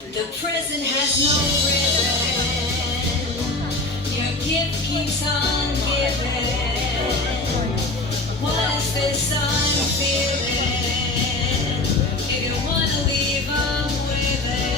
The present has no ribbon. Your gift keeps on giving. What is this I'm feeling? If you wanna leave, I'm with it.